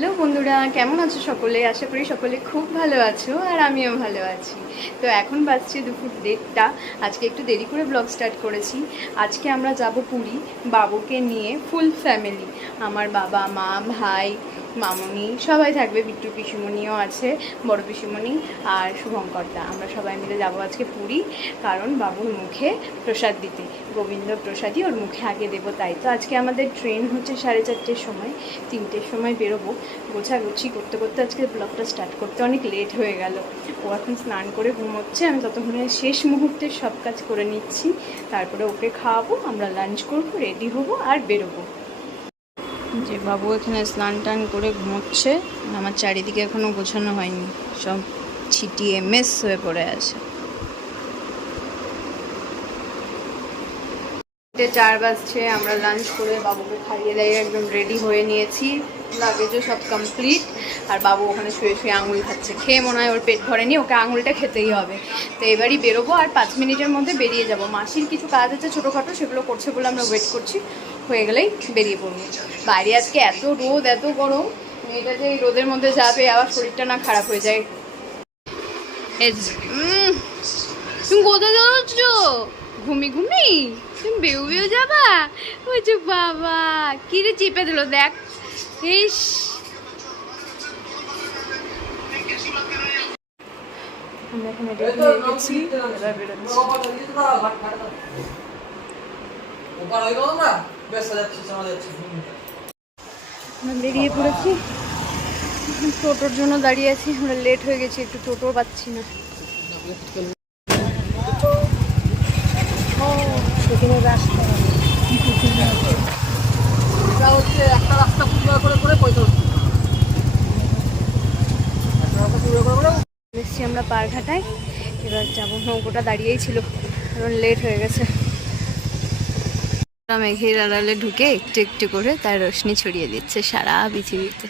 Hello বন্ধুরা, কেমন আছো সকলে? আশা করি সকলে খুব ভালো আছো আর আমিও ভালো আছি। তো এখন বাজছে দুপুর 1:30। আজকে একটু দেরি করে ব্লগ স্টার্ট করেছি। আজকে আমরা যাব পুরী, বাবুকে নিয়ে ফুল ফ্যামিলি। আমার বাবা, মা, ভাই, মামনি সবাই থাকবে, বিট্টু পিসিমণিও আছে, বড় পিসিমণি আর শুভঙ্করদা। আমরা সবাই মিলে যাব আজকে পুরী, কারণ বাবুর মুখে প্রসাদ দিতে। গোবিন্দ প্রসাদই ওর মুখে আগে দেবো, তাই তো আজকে আমাদের ট্রেন হচ্ছে 4:30-র সময়। 3টের সময় বেরোবো। গোছাগুছি করতে করতে আজকে ব্লগটা স্টার্ট করতে অনেক লেট হয়ে গেল। ও এখন স্নান করে ঘুমোচ্ছে, আমি ততক্ষণে শেষ মুহূর্তে সব কাজ করে নিচ্ছি। তারপরে ওকে খাওয়াবো, আমরা লাঞ্চ করবো, রেডি হবো আর বেরোবো। যে বাবু এখানে স্নান টান করে ঘুমোচ্ছে, আমার চারিদিকে এখনো গোছানো হয়নি, সব ছিটিয়ে মেস হয়ে পড়ে আছে। 4 বাজছে, আমরা লাঞ্চ করে বাবুকে খাইয়ে দিয়ে একদম রেডি হয়ে নিয়েছি, লাগেজও সব কমপ্লিট। আর বাবু ওখানে শুয়ে শুয়ে আঙুল খাচ্ছে, খেয়ে মনে হয় ওর পেট ভরেনি, ওকে আঙুলটা খেতেই হবে। তো এবারই বেরোবো, আর 5 মিনিটের মধ্যে বেরিয়ে যাব। মাসির কিছু কাজ আছে ছোটোখাটো, সেগুলো করছে বলে আমরা ওয়েট করছি, হয়ে গেলেই বেরিয়ে পড়বো। বাইরে আজকে এত রোদ, এত গরম, মেয়েটা যে এই রোদের মধ্যে যাবে আবার শরীরটা না খারাপ হয়ে যায়। তুমি কোথায় যাচ্ছ? ঘুমি তুমি বেউ বেউ যাবা? ওই যে বাবা কি রে চেপে দিল, দেখ। ইস, আমরা এখন রেডি হয়ে গেছি, এবার বেরোচ্ছি। আমরা বেরিয়ে পড়েছি, টোটোর জন্য দাঁড়িয়ে আছি। আমরা লেট হয়ে গেছি একটু, টোটো পাচ্ছি না। একটা রাস্তা করে এসছি আমরা পারঘাটায়। এবার যাবো, নৌকোটা দাঁড়িয়েই ছিল কারণ লেট হয়ে গেছে। মেঘের আড়ালে ঢুকে একটু একটু করে তার রোশনি ছড়িয়ে দিচ্ছে সারা পৃথিবীতে।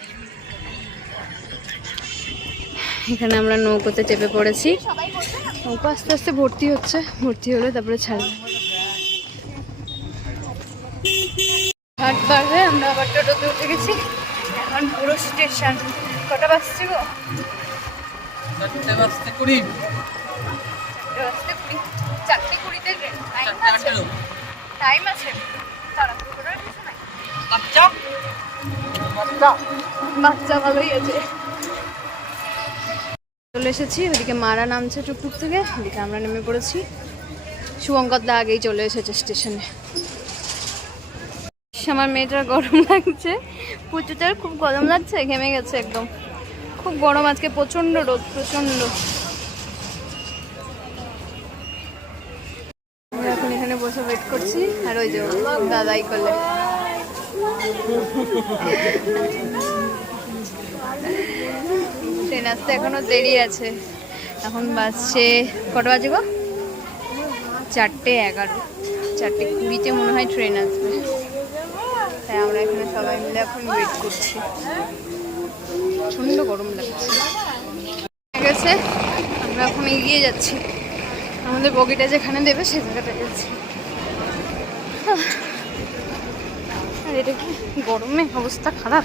এখানে আমরা নৌকোতে চেপে পড়েছি, নৌকো আস্তে আস্তে ভর্তি হচ্ছে, ভর্তি হলে তারপরে ছাড়বে। ঘাট পাড়ে আমরা আবার টোটোতে উঠে গেছি, এখন পুরো স্টেশন। কটা বাজছে গো? 4:20। 4:20 ট্রেন, টাইম আছে। বাচ্চা ভালোই আছে। চলে এসেছি, ওদিকে মারা নামছে টুকটুক থেকে, ওদিকে আমরা নেমে পড়েছি। শুভঙ্করদা আগেই চলে এসেছে স্টেশনে। আমার মেয়েটার গরম লাগছে, পুচুটার খুব গরম লাগছে, ঘেমে গেছে একদম। খুব গরম আজকে, প্রচন্ড রোদ, প্রচন্ড। আমরা এখন এখানে বসে ওয়েট করছি, আর ওই যে দাদাই করলে ট্রেন আসতে এখনো দেরি আছে। এখন বাজছে কটা বাজে গো? 4:11। 4:20 মনে হয় ট্রেন আসবে, তাই আমরা এখানে সবাই মিলে এখন ওয়েট করছি। প্রচন্ড গরম লাগছে। ঠিক আছে, আমরা এখন এগিয়ে যাচ্ছি, আমাদের বগিটা যেখানে দেবে সে জায়গাটা যাচ্ছি। আর এটা কি গরমে অবস্থা খারাপ।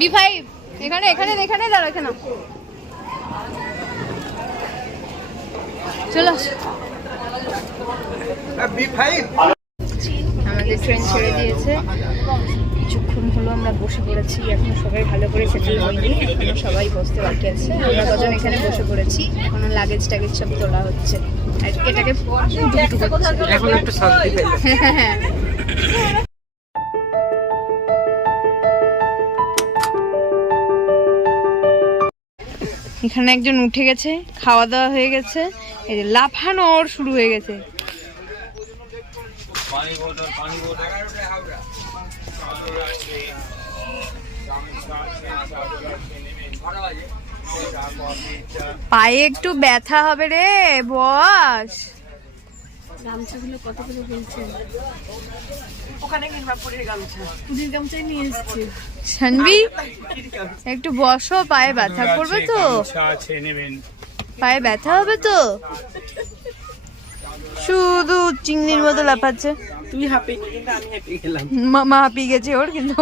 B5 এখানে এখানে এখানে দাঁড়া, এখানে চলো। আমাদের ট্রেন ছেড়ে দিয়েছে, কিছুক্ষণ হলো আমরা বসে পড়েছি। এখন সবাই ভালো করে সেটেল হয়নি, এখনো সবাই বসতে বাকি আছে। আমরা কজন এখানে বসে পড়েছি, এখনো লাগেজ টাগেজ সব তোলা হচ্ছে। আর এটাকে এখন একটু শান্তি পেলাম। এখানে একজন উঠে গেছে, খাওয়া দাওয়া হয়ে গেছে, এই যে লাফানো ওর শুরু হয়ে গেছে। পায়ে একটু ব্যথা হবে রে, বস। গামছাগুলো কত করে বলছেন? ওখানে কিনবা পুরীর গামছা, পুরীর গামছাই নিয়ে এসেছি। শানবি একটু বসো, পায়ে ব্যথা করবে তো, পায়ে ব্যথা হবে তো। শুধু চিংড়ির মতো লাফাচ্ছে। তুই হাঁপিয়ে গেলি, আমি হাঁপিয়ে গেলাম। মামা হাঁপিয়ে গেছে ওর, কিন্তু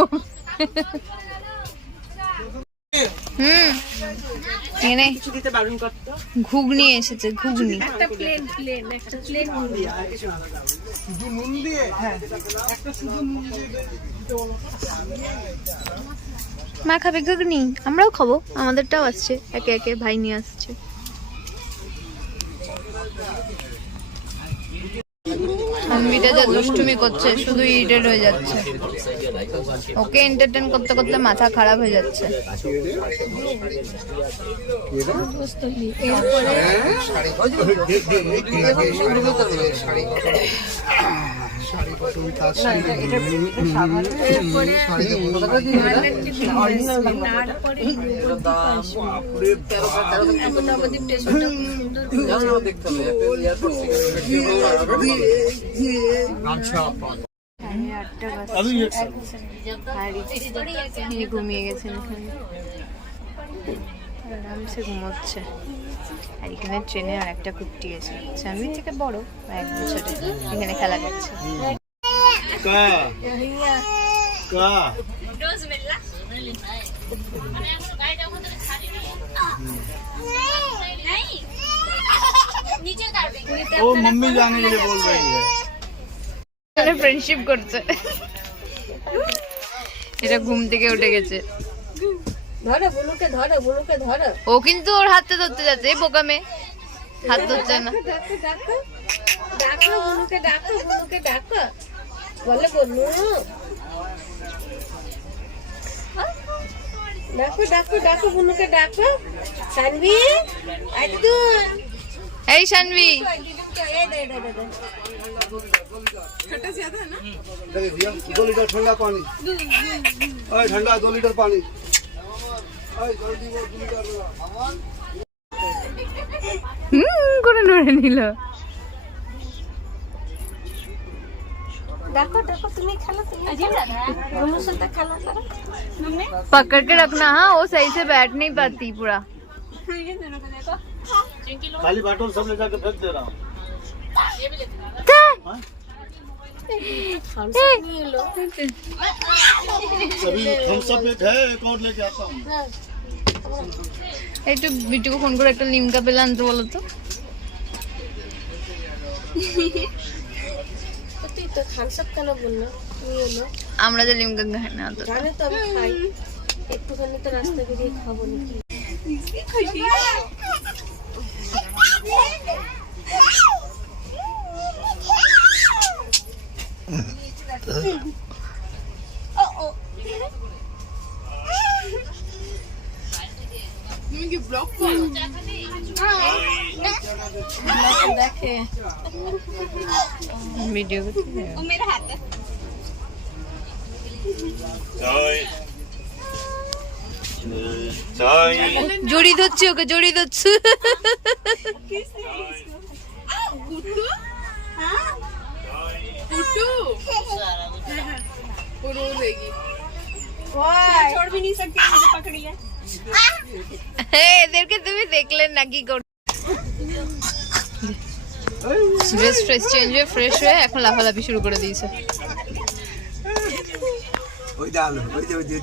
এনে ঘুগনি এসেছে, ঘুগনি। মা খাবে ঘুগনি? আমরাও খাবো, আমাদেরটাও আসছে, একে একে ভাই নিয়ে আসছে। অম্বিটা যা দুষ্টুমি করছে, শুধু ইরিটেট হয়ে যাচ্ছে। ওকে এন্টারটেইন করতে করতে মাথা খারাপ হয়ে যাচ্ছে। ঘুমিয়ে গেছেন এখানে, আরামসে ঘুমোচ্ছে। আর এখানে ট্রেনে আর একটা কুট্টি আছে, স্বামীর থেকে বড়, 1 বছরের, এখানে খেলা করছে। ও मम्मी जाने के लिए बोल रही है। ফ্রেন্ডশিপ করছে। এটা ঘুম থেকে উঠে গেছে। ও কিন্তু ওর হাতে ধরতে যাচ্ছে, বোকা মেয়ে, হাত ধরছে না। এই শানভি, दो लीटर ठंडा पानी, ठंडा 2 लीटर पानी, করে নড়ে নিল। पकड़ के रखना, हाँ, वो सही से बैठ नहीं पाती पूरा। खाली बॉटल सब ले जाके फेंक दे रहा हूँ। सभी थम्स अप एक है, एक और लेके आता हूँ। একটু বিটুকে ফোন করে একটা লিমকা পেলে আনতে বলো তো। আমরা যে লিমকা খাই না তো, একটুখানি তো রাস্তা বেরিয়ে খাবো নাকি। ভিডিও জড়ি ধরছি, ওকে জড়ি ধরছি। এদেরকে তুমি দেখলেন না কি কর, ড্রেস ফ্রেশ চেঞ্জ হয়ে ফ্রেশ হয়ে এখন লাফালাফি শুরু করে দিয়েছে। ওই ডালো, ওই যে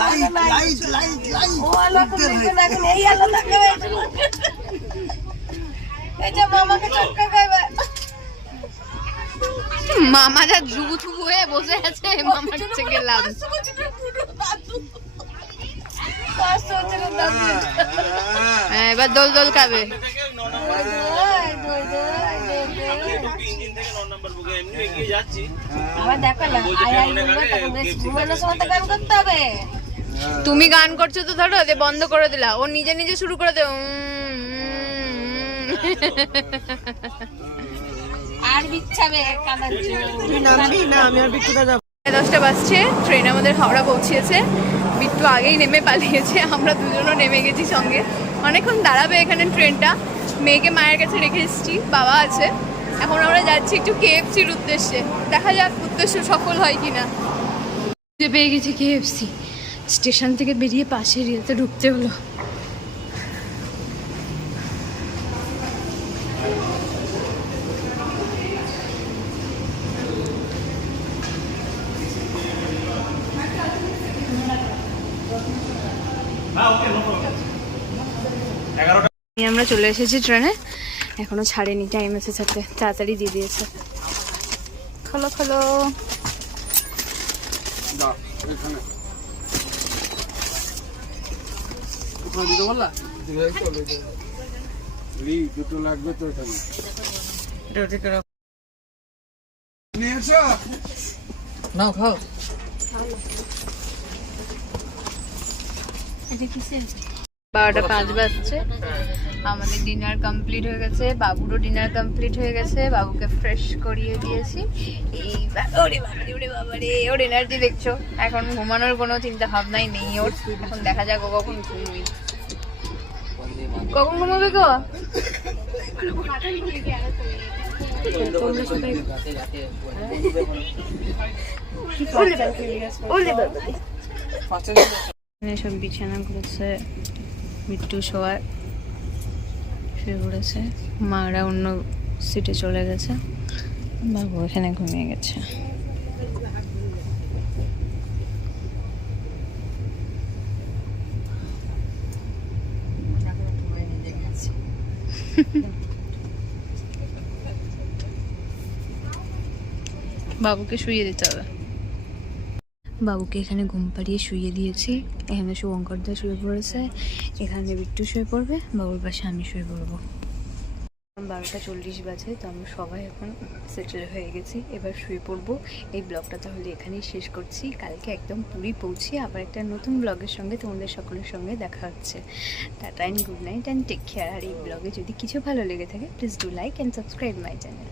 লাইট লাইট লাইট লাইট, ও আলো তো দেখো এই আলো লাগাবে, এটা মামাকে চটকা খাবে। মামা যা জুবু থুবু হয়ে বসে আছে, মামার কাছে গেলাম। এবার দোল দোল খাবে। তুমি গান করছো তো, ধরো দে, বন্ধ করে দিলা, ও নিজে নিজে শুরু করে দে। আর বিচ্ছাবে আমি আর বিট্টুটা যাব। 10টা বাজছে, ট্রেন আমাদের হাওড়া পৌঁছেছে। বিট্টু আগেই নেমে পালিয়েছে, আমরা দুজনও নেমে গেছি সঙ্গে। অনেকক্ষণ দাঁড়াবে এখানে ট্রেনটা। মেয়েকে মায়ের কাছে রেখে এসেছি, বাবা আছে। এখন আমরা যাচ্ছি একটু KFCর উদ্দেশ্যে, দেখা যাক উদ্দেশ্য সফল হয় কিনা। পেয়ে গেছি KFC, স্টেশন থেকে বেরিয়ে পাশের ইয়েতে ঢুকতে হলো। আমরা চলে এসেছি ট্রেনে, এখনো ছাড়েনি, টাইম আছে ছাড়তে, তাড়াতাড়ি দিয়ে দিয়েছে। খোলো খোলো। দুটো লাগবে তো এখানে। নাও খাও। 12:05 বাজছে, আমাদের ডিনার কমপ্লিট হয়ে গেছে, বাবুরও ডিনার কমপ্লিট হয়ে গেছে, বাবুকে ফ্রেশ করিয়ে দিয়েছি। এইবার ওরে বাবারে ওরে বাবারে, ওর এনার্জি দেখছো, এখন ঘুমানোর কোনো চিন্তা ভাবনাই নেই ওর। এখন দেখা যাক ও কখন ঘুমোই, কখন ঘুমাবে গো? সব বিছানা করেছে, মিট্টু শুয়ে পড়েছে, মারা অন্য সিটে চলে গেছে, বাবু এখানে ঘুমিয়ে গেছে। বাবুকে শুইয়ে দিতে হবে। বাবুকে এখানে ঘুম পাড়িয়ে শুইয়ে দিয়েছি, এখানে শুভঙ্করদা শুয়ে পড়েছে, এখানে বিট্টু শুয়ে পড়বে, বাবুর পাশে আমি শুয়ে পড়বো। 12:40 বাজে, তো আমরা সবাই এখন সেটেল হয়ে গেছি, এবার শুয়ে পড়বো। এই ব্লগটা তাহলে এখানেই শেষ করছি, কালকে একদম পুরী পৌঁছে আবার একটা নতুন ব্লগের সঙ্গে তোমাদের সকলের সঙ্গে দেখা হচ্ছে। Tata and good night and take care. আর এই ব্লগে যদি কিছু ভালো লেগে থাকে please do like and subscribe my channel.